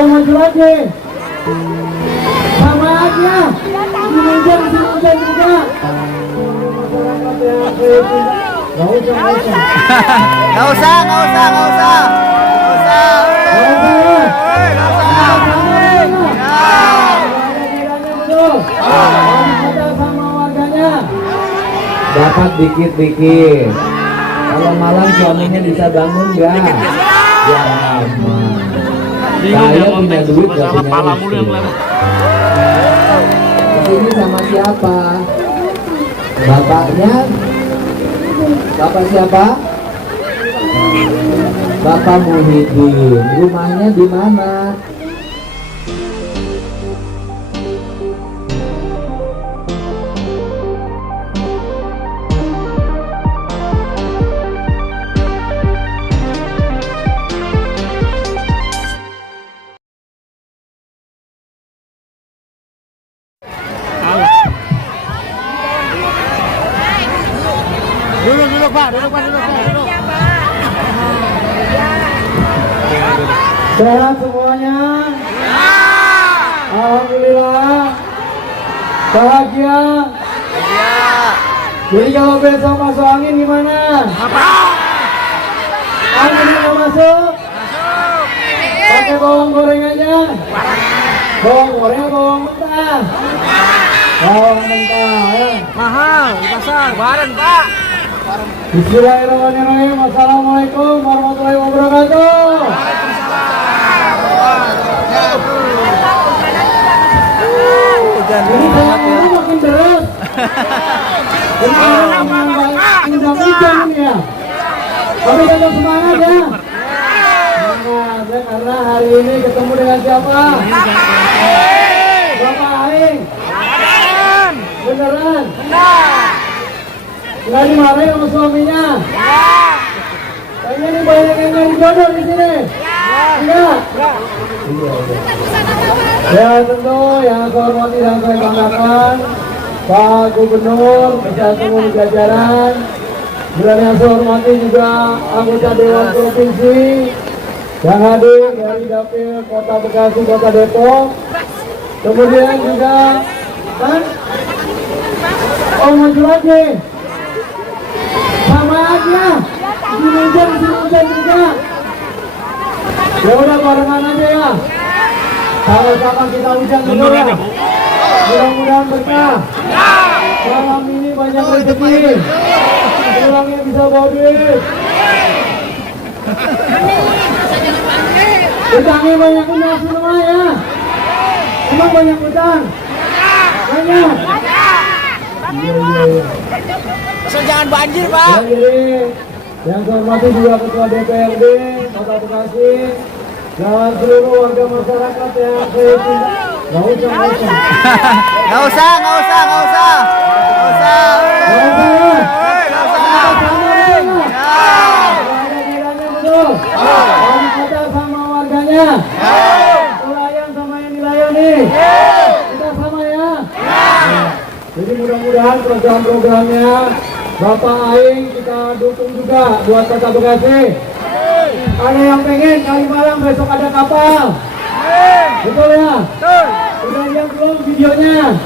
Oh, maju lagi. Sama aja. Di hujan juga. Masyarakat yang nggak usah. Nggak usah. Sama warganya. Dapat dikit-dikit. Kalau malam suaminya bisa bangun nggak? Ya aman. Saya punya duit nggak punya istri. Kesini sama siapa? Bapaknya? Bapak siapa? Bapak Muhyiddin. Rumahnya di mana? Duduk Pak. Sehat semuanya. Alhamdulillah. Bahagia. Jadi kalau besok masuk angin gimana? Anginnya nggak masuk? Pakai bawang goreng aja. Bawang goreng, bawang mentah. Bawang mentah ya. Mahal di pasar. Bareng Pak. Bismillahirrahmanirrahim. Assalamualaikum warahmatullahi wabarakatuh. Ini sayangnya makin deras. Ini hujan ini ya. Tapi tetap semangat ya. Semangat ya, karena hari ini ketemu dengan siapa? Bapak Aing. Beneran? Nggak dimarahin sama suaminya? Kayaknya nih banyak yang nyari jodoh di sini. Enggak? Ya tentu yang saya hormati dan saya banggakan Pak Gubernur beserta seluruh jajaran, dan yang saya hormati juga anggota Dewan Provinsi yang hadir dari Dapil Kota Bekasi, Kota Depok. Kemudian juga kan? Oh, maju lagi. Sama aja. Di hujan juga. Ya udah barengan aja ya. Sama-sama kita hujan dulu ya. Mudah-mudahan berkah. Malam ini banyak rezeki. Pulangnya bisa bawa duit. Utangnya banyak punya semua ya. Emang banyak utang? Banyak. Iya. Asal jangan banjir Pak. Ya, jadi yang saya hormati juga Ketua DPRD Kota Bekasi dan seluruh warga masyarakat yang saya cinta. Nggak usah. Kita sama warganya. Pelayan sama yang dilayani. Kita sama ya. Jadi mudah-mudahan program-programnya Bapak Aing kita dukung juga buat Kota Bekasi. Ada yang pengen Kalimalang besok ada kapal? Betul ya? Udah lihat belum videonya?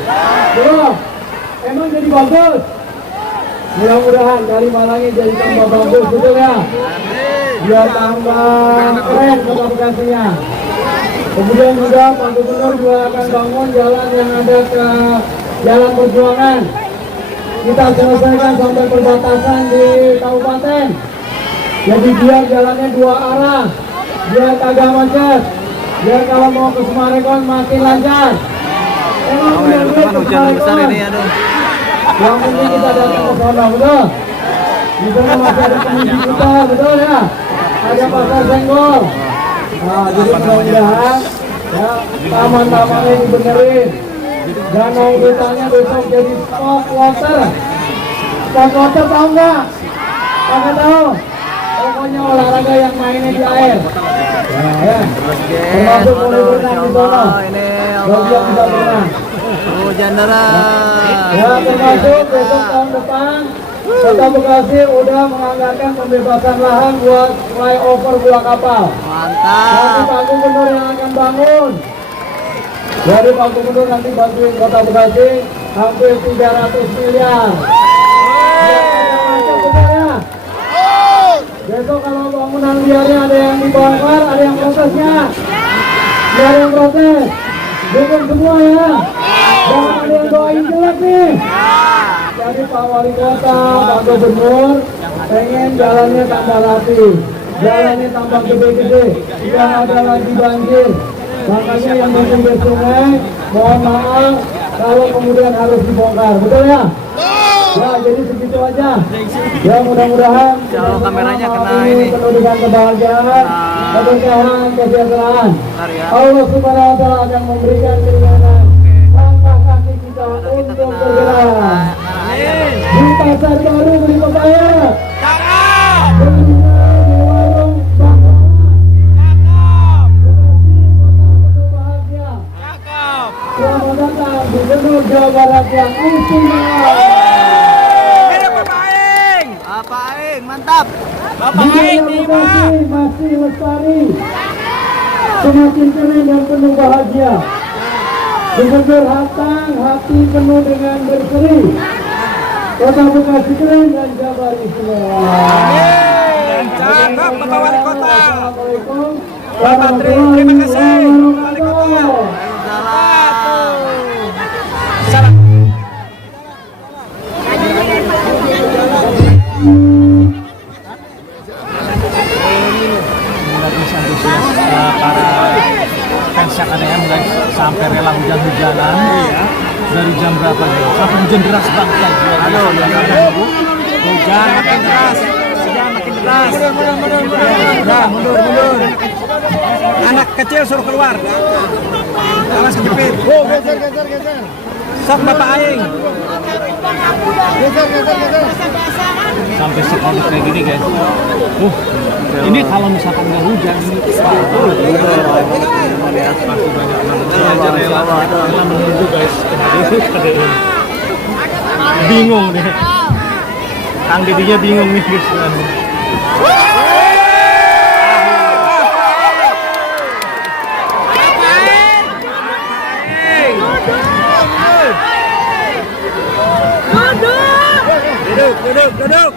Belum? Emang jadi bagus? Mudah-mudahan Kalimalangnya jadi tambah bagus, betul ya? Biar tambah keren Kota Bekasinya. Kemudian juga Pak Gubernur juga akan bangun jalan yang ada ke Jalan Perjuangan. Kita selesaikan sampai perbatasan di kabupaten. Jadi biar jalannya dua arah, biar kagak macet, biar kalau mau ke Semarekon makin lancar. Emang benar-benar ke Semarekon. Yang penting kita datang ke sana, betul? Di sana masih ada pengunjung kita, betul ya? Ada pasar senggol. Nah, jadi mudah-mudahan ya taman-tamannya dibenerin. Danau Betanya besok jadi spot water. Spot water tahu nggak? Kagak tahu. Pokoknya olahraga yang mainnya di air. Nah, ya. Termasuk mulai berenang di sana. Bagi yang bisa berenang. Hujan deras. Ya, termasuk besok tahun depan Kota Bekasi udah menganggarkan pembebasan lahan buat flyover Buah Kapal. Mantap. Nanti Pak Gubernur yang akan bangun. Jadi Pak Gubernur nanti bantuin Kota Bekasi hampir 300 miliar. Besok kalau bangunan liarnya ada yang dibongkar, ada yang protesnya. Nggak ada yang protes. Dukung semua ya. Jangan ada yang doain jelek nih. Jadi Pak Wali Kota, Pak Gubernur pengen jalannya tambah rapi, jalannya tambah gede-gede, tidak ada lagi banjir. Makanya yang di pinggir sungai, mohon maaf kalau kemudian harus dibongkar, betul ya? Ya, jadi segitu aja. Ya, mudah-mudahan Kalau kameranya kena ini. penuh dengan kebahagiaan, keberkahan, kesejahteraan. Ya. Allah Subhanahu wa taala akan memberikan keringanan langkah kaki kita untuk bergerak. Di pasar baru beli pepaya. Beli di warung bakwan. Bahagia. Selamat datang di Gubernur Jawa Barat yang istimewa. Bapak Aing, mantap. Bapak Aing masih lestari, semakin keren dan penuh bahagia. Gubernur Hatang, hati penuh dengan berseri. Kota Bekasi keren dan Jabar istimewa. Cakep Bapak Wali Kota. Assalamualaikum Bapak Tri, terima kasih. warahmatullahi wabarakatuh. Para fans yang ada yang mulai sampai rela hujan-hujanan dari jam berapa ya? Sampai hujan deras banget. Hujan makin deras, hujan makin deras. Mundur. Anak kecil suruh keluar. Awas kejepit. Geser. Sok Bapak Aing. Sampai sekolah kayak gini guys. Ini kalau misalkan nggak hujan ini menunggu guys. Bingung deh. Kang Didinya bingung nih guys. Duduk.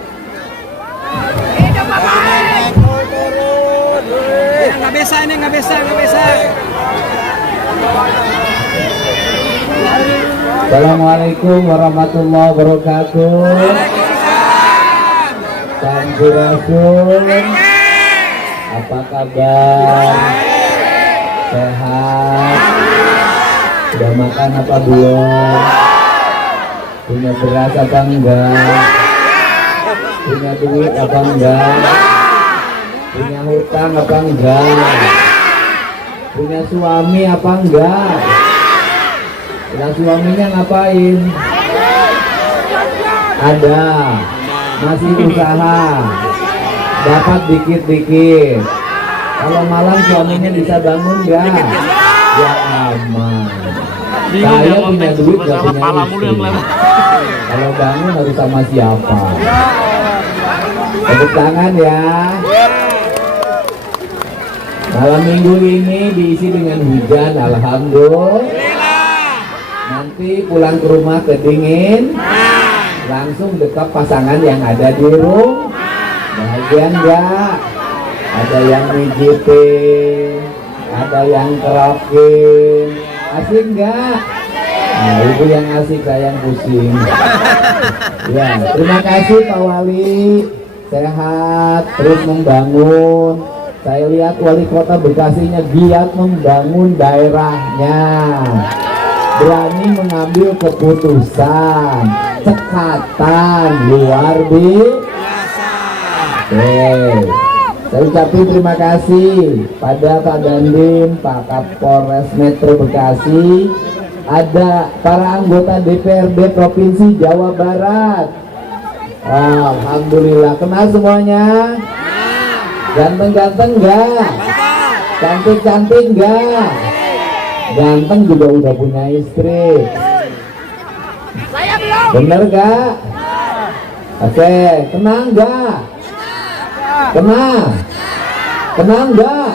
Nggak bisa ini, nggak bisa. Assalamualaikum warahmatullahi wabarakatuh. Sampurasun. Apa kabar? Sehat? Sudah makan apa belum? Punya beras apa enggak? Punya duit apa enggak? Punya hutang apa enggak? Punya suami apa enggak? Punya suaminya ngapain? Ada. Masih usaha. Dapat dikit-dikit. Kalau malam suaminya bisa bangun enggak? Ya aman. Saya punya duit gak punya istri. Kalau bangun harus sama siapa? Tepuk tangan ya. Malam minggu ini diisi dengan hujan, alhamdulillah. Nanti pulang ke rumah kedingin, langsung dekat pasangan yang ada di rumah. Bahagia enggak? Ada yang mijitin, ada yang kerokin. Asik enggak? Nah, ibu yang asik, saya yang pusing. Ya, terima kasih Pak Wali. Sehat, terus membangun. Saya lihat Wali Kota Bekasinya giat membangun daerahnya. Berani mengambil keputusan, cekatan luar biasa. Oke. Saya ucapkan terima kasih pada Pak Dandim, Pak Kapolres Metro Bekasi, ada para anggota DPRD Provinsi Jawa Barat. Alhamdulillah, kenal semuanya? Ganteng-ganteng enggak? Cantik-cantik enggak? Ganteng juga udah punya istri. Bener gak? Oke, kenal nggak? Kenal? Kenal nggak?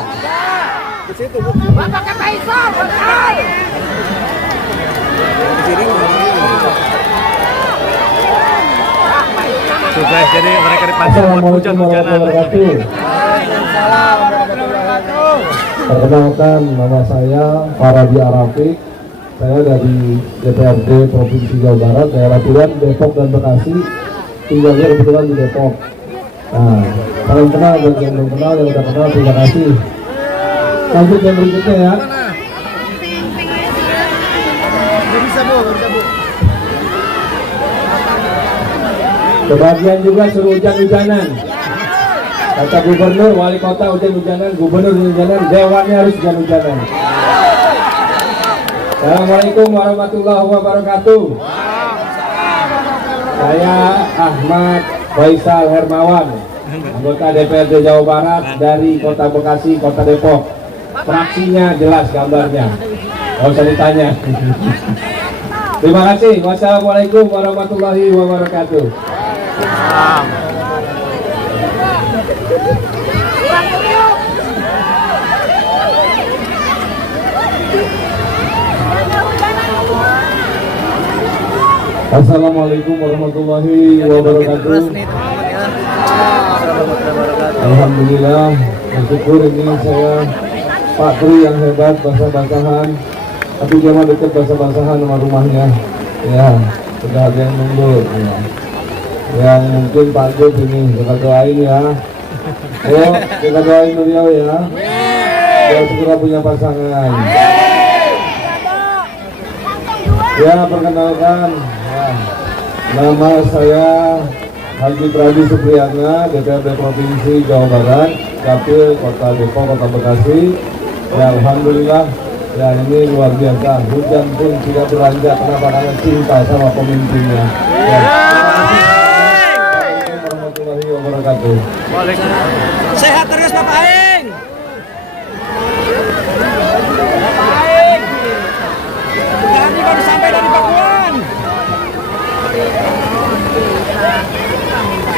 Tuh guys, jadi mereka dipancing buat Assalamualaikum hujan-hujanan. warahmatullahi wabarakatuh. Perkenalkan, nama saya Faradi Arafik. Saya dari DPRD Provinsi Jawa Barat, daerah pilihan Depok dan Bekasi. Tinggalnya kebetulan di Depok. Nah, salam kenal dan yang belum kenal, yang udah kenal terima kasih. Lanjut yang berikutnya ya. Kebagian juga suruh hujan-hujanan. Kata gubernur, wali kota hujan-hujanan, gubernur hujan-hujanan, dewannya harus hujan-hujanan. Assalamualaikum warahmatullahi wabarakatuh. Saya Ahmad Faisal Hermawan, anggota DPRD Jawa Barat dari Kota Bekasi, Kota Depok. Fraksinya jelas gambarnya, nggak usah ditanya. Terima kasih. Wassalamualaikum warahmatullahi wabarakatuh. Assalamualaikum warahmatullahi wabarakatuh. Alhamdulillah, bersyukur ini saya Pak Tri yang hebat basah-basahan, tapi dia mah dekat basah-basahan sama rumahnya. Ya, sudah ada yang nunggu. Ya. Yang mungkin Pak Gub ini kita doain ya. Ayo kita doain beliau ya. Biar segera punya pasangan. Ya, perkenalkan. Ya. Nama saya Haji Pradi Supriyatna, DPRD Provinsi Jawa Barat, Dapil Kota Depok, Kota Bekasi. Ya, alhamdulillah. Ya, ini luar biasa. Hujan pun tidak beranjak. Kenapa? Karena cinta sama pemimpinnya. Ya. Assalamualaikum warahmatullahi wabarakatuh. Waalaikumsalam. Sehat terus Bapak Aing. Tadi baru sampai dari Pakuan.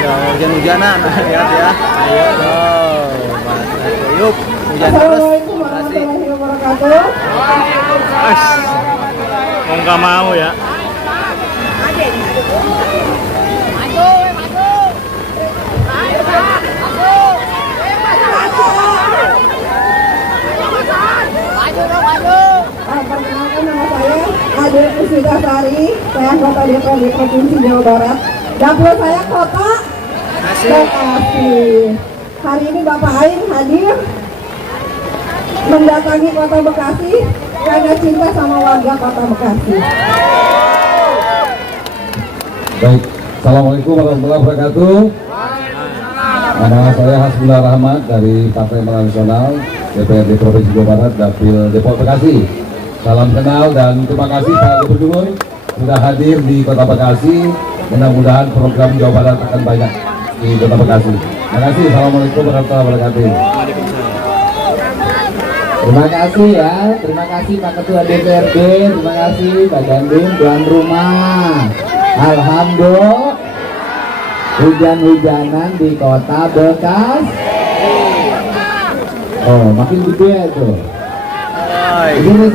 Ya, hujan-hujanan, lihat ya. Ayo, yuk, hujan terus. Assalamualaikum warahmatullahi wabarakatuh. Mau nggak mau ya. Perkenalkan nama saya Ade Puspitasari, saya anggota DPRD Provinsi Jawa Barat. Dapur saya Kota Bekasi. Hari ini Bapak Aing hadir mendatangi Kota Bekasi karena cinta sama warga Kota Bekasi. Baik, Assalamualaikum warahmatullahi wabarakatuh. Nama saya Hasbullah Rahmat dari Partai Amanat Nasional DPRD Provinsi Jawa Barat, Dapil Depok Bekasi. Salam kenal dan terima kasih Pak Gubernur sudah hadir di Kota Bekasi. Mudah-mudahan program Jawa Barat akan banyak di Kota Bekasi. Terima kasih. Assalamualaikum warahmatullahi wabarakatuh. Terima kasih ya, terima kasih Pak Ketua DPRD, terima kasih Pak Dandim, tuan rumah. Alhamdulillah, hujan-hujanan di Kota Bekasi. Oh, makin gede tuh. Sini.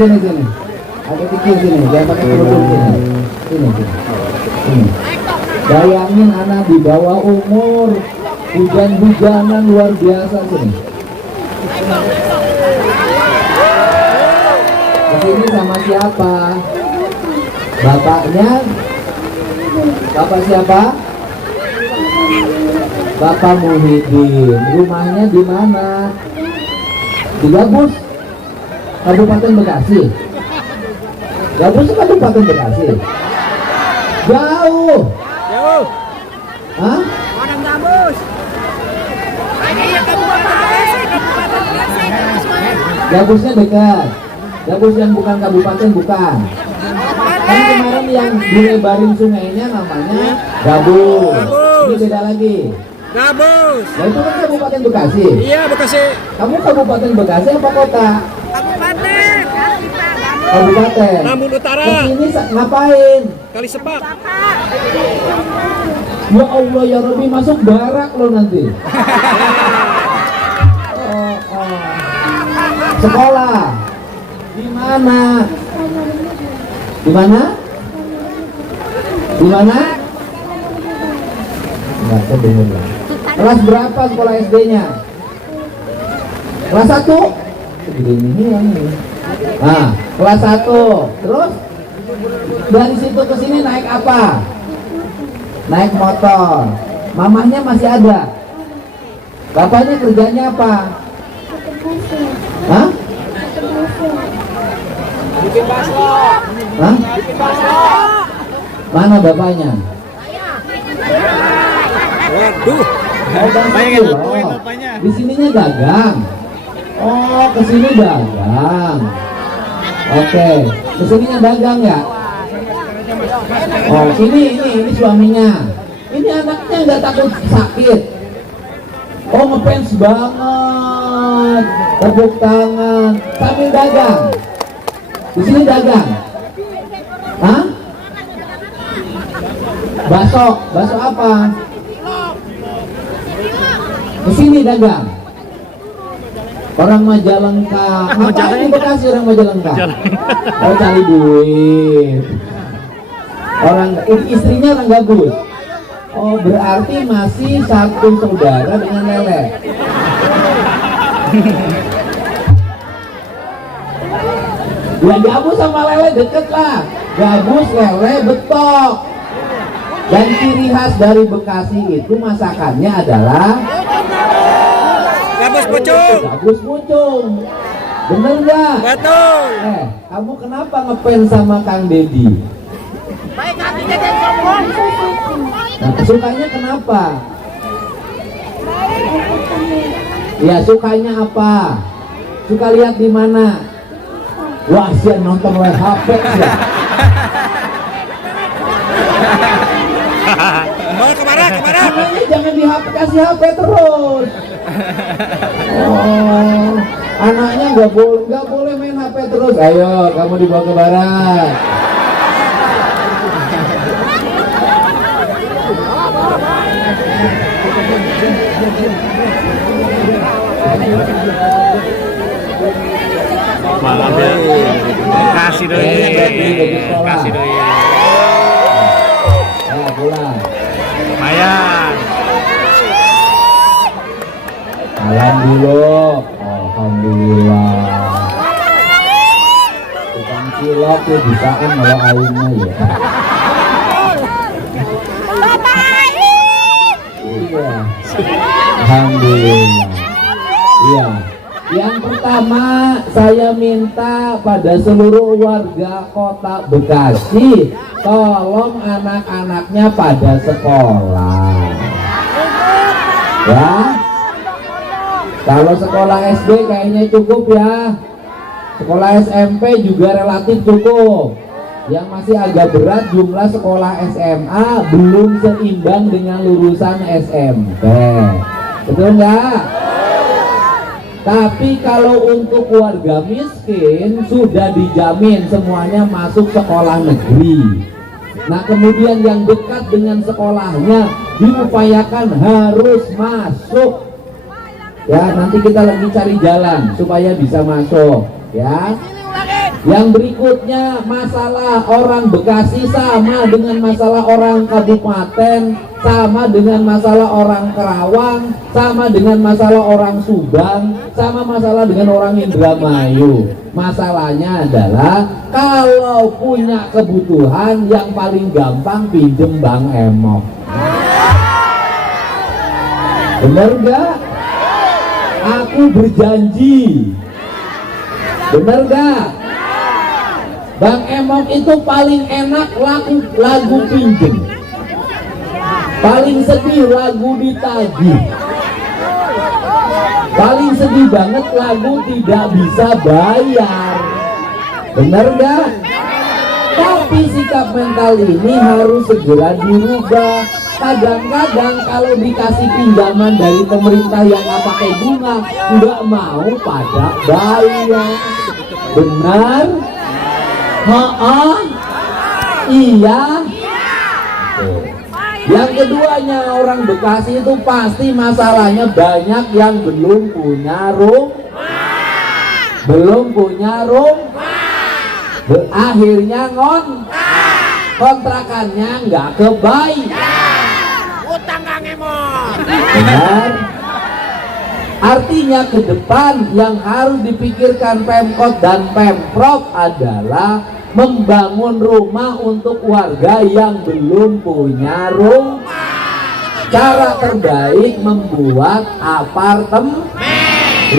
Ada kecil sini, jangan pakai kerudung sini. Sini. Bayangin anak di bawah umur, hujan-hujanan luar biasa sini. Kesini sama siapa? Bapaknya? Bapak siapa? Bapak Muhyiddin. Rumahnya di mana? Di Gabus, Kabupaten Bekasi. Gabus Kabupaten Bekasi. Jauh. Hah? Padang Gabus. Gabusnya dekat. Gabus yang bukan kabupaten bukan. Kan kemarin yang dilebarin sungainya namanya Gabus. Ini beda lagi. Gabus. Nah itu kan Kabupaten Bekasi. Iya, Bekasi. Kamu Kabupaten Bekasi apa kota? Kabupaten. Kabupaten. Lampung Utara. Kesini ngapain? Kali Sepak. Ya Allah ya Rabbi, masuk barak lo nanti. Sekolah di mana? Di mana? Di mana? Enggak kedengeran. Kelas berapa sekolah SD-nya? Kelas 1? Segede ini hilang nih. Nah, kelas 1. Terus dari situ ke sini naik apa? Naik motor. Mamahnya masih ada. Bapaknya kerjanya apa? Hah? Bikin bakso. Hah? Bikin bakso. Mana bapaknya? Waduh. Bayangin bapaknya. Di sininya dagang. Oh, kesini dagang. Oke, kesininya dagang ya? Oh, ini suaminya. Ini anaknya nggak takut sakit. Oh, ngefans banget. Tepuk tangan sambil dagang. Di sini dagang. Hah? Bakso apa? Di sini dagang. Orang Majalengka. Apa di Bekasi orang Majalengka? Oh, cari duit. Orang istrinya orang gabus. Oh, berarti masih satu saudara dengan Lele. Ya gabus sama Lele deket lah. Gabus, Lele, betok. Dan ciri khas dari Bekasi itu masakannya adalah Gabus pucung. gabus pucung. Bener nggak? Betul. Kamu kenapa ngefans sama Kang Dedi? Nah, sukanya kenapa? Ya, sukanya apa? Suka lihat di mana? Wah, sih nonton oleh HP ya. Mau kemana? Makanya jangan di HP, kasih HP terus. Oh, anaknya nggak boleh main HP terus. Ayo, kamu dibawa ke barat. Malam ya. Kasih doi. Kasih doi. Ya, pulang. Lumayan. Salam dulu. Alhamdulillah. Tukang cilok tuh bisaan kalau ayunnya ya. Iya. Alhamdulillah. Iya. Yang pertama saya minta pada seluruh warga kota Bekasi, tolong anak-anaknya pada sekolah. Ya. Kalau sekolah SD kayaknya cukup ya. Sekolah SMP juga relatif cukup. Yang masih agak berat jumlah sekolah SMA belum seimbang dengan lulusan SMP. Betul nggak? Tapi kalau untuk warga miskin sudah dijamin semuanya masuk sekolah negeri. Nah, kemudian yang dekat dengan sekolahnya diupayakan harus masuk. Ya, nanti kita lagi cari jalan supaya bisa masuk, ya. Yang berikutnya, masalah orang Bekasi sama dengan masalah orang kabupaten, sama dengan masalah orang Kerawang, sama dengan masalah orang Subang, sama masalah dengan orang Indramayu. Masalahnya adalah kalau punya kebutuhan yang paling gampang pinjem Bang Emok. Bener gak? Aku berjanji. Bener gak? Bang Emok itu paling enak lagu pinjem. Paling sedih lagu ditagih. Paling sedih banget lagu tidak bisa bayar. Bener gak? Tapi sikap mental ini harus segera dirubah. Kadang-kadang kalau dikasih pinjaman dari pemerintah yang nggak pakai bunga, nggak mau pada bayar. Benar? Iya. Yang keduanya, orang Bekasi itu pasti masalahnya banyak yang belum punya rumah. Belum punya rumah. Akhirnya kontrakannya nggak kebaik. Utang Kang Emon. Benar. Artinya ke depan yang harus dipikirkan Pemkot dan Pemprov adalah membangun rumah untuk warga yang belum punya rumah. Cara terbaik membuat apartemen,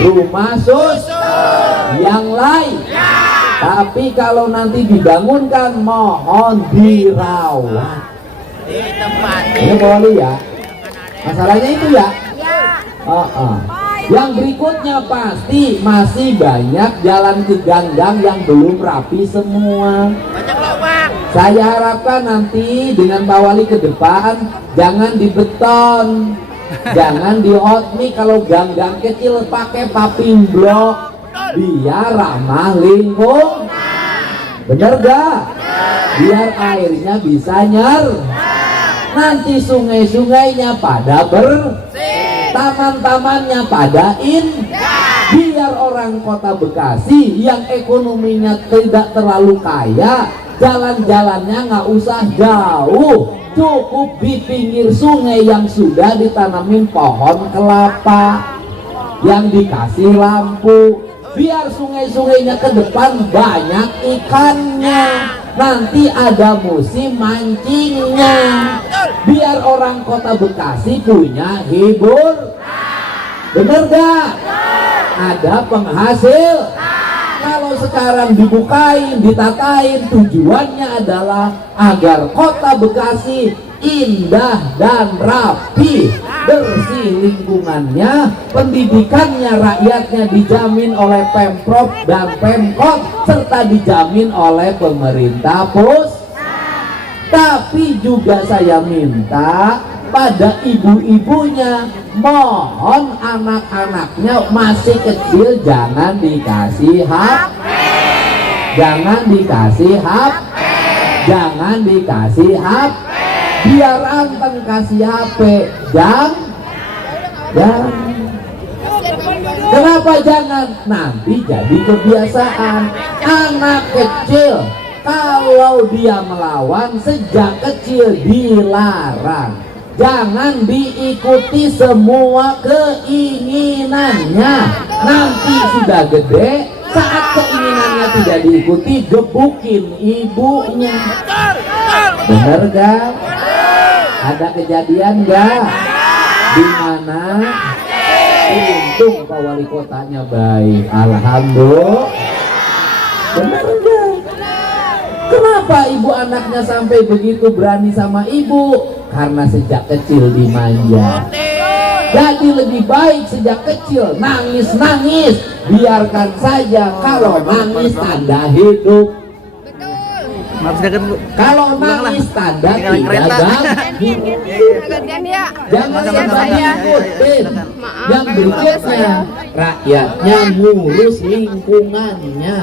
rumah yang lain. Tapi kalau nanti dibangunkan mohon dirawat. Ini boleh ya. Masalahnya itu ya. Yang berikutnya pasti masih banyak jalan ke ganggang yang belum rapi semua. Saya harapkan nanti dengan Pak Wali ke depan jangan dibeton, jangan di hotmix. Kalau ganggang kecil pakai paving block biar ramah lingkungan. Bener gak? Biar airnya bisa nanti sungai-sungainya pada bersih, taman-tamannya pada biar orang kota Bekasi yang ekonominya tidak terlalu kaya, jalan-jalannya nggak usah jauh, cukup di pinggir sungai yang sudah ditanamin pohon kelapa, yang dikasih lampu, biar sungai-sungainya ke depan banyak ikannya, nanti ada musim mancingnya, biar orang kota Bekasi punya hibur. Bener gak? Ada penghasil. Kalau sekarang dibukain, ditatain, tujuannya adalah agar kota Bekasi indah dan rapi, bersih lingkungannya, pendidikannya rakyatnya dijamin oleh Pemprov dan Pemkot serta dijamin oleh pemerintah pusat. Tapi juga saya minta pada ibu-ibunya, mohon anak-anaknya masih kecil jangan dikasih HP, jangan dikasih HP, jangan dikasih HP. Biar anteng kasih HP, jangan. Kenapa jangan? Nanti jadi kebiasaan. Anak kecil kalau dia melawan sejak kecil dilarang. Jangan diikuti semua keinginannya. Nanti sudah gede, saat keinginannya tidak diikuti, gebukin ibunya. Bener gak? Ada kejadian gak? Di mana? Untung Pak Wali Kotanya baik. Alhamdulillah. Bener gak? Kenapa ibu anaknya sampai begitu berani sama ibu? Karena sejak kecil dimanja. Jadi lebih baik sejak kecil nangis-nangis, biarkan saja. Kalau nangis tanda hidup. Kalau nangis tanda tidak jangan ikutin. Yang berikutnya, rakyatnya ngurus lingkungannya.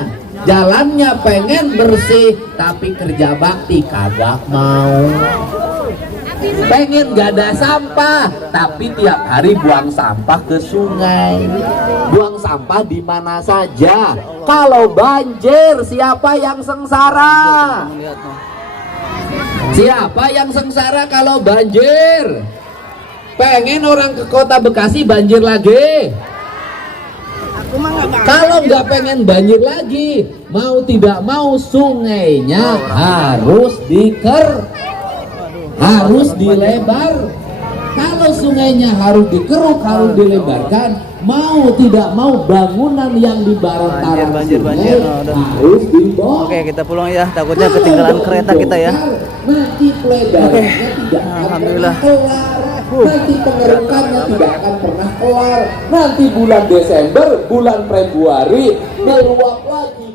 Jalannya pengen bersih, tapi kerja bakti kagak mau. Pengen gak ada sampah, tapi tiap hari buang sampah ke sungai. Buang sampah di mana saja. Kalau banjir, siapa yang sengsara? Siapa yang sengsara kalau banjir? Pengen orang ke kota Bekasi banjir lagi? Kalau nggak pengen banjir lagi, mau tidak mau sungainya harus harus dilebar. Kalau sungainya harus dikeruk, harus dilebarkan, mau tidak mau bangunan yang di bantaran sungai harus dibawa. Oke, kita pulang ya, takutnya ketinggalan kereta kita ya. Nanti pelebarannya tidak akan Alhamdulillah. pernah kelar. Nanti pengerukannya tidak akan pernah kelar. Nanti bulan Desember, bulan Februari meluap lagi.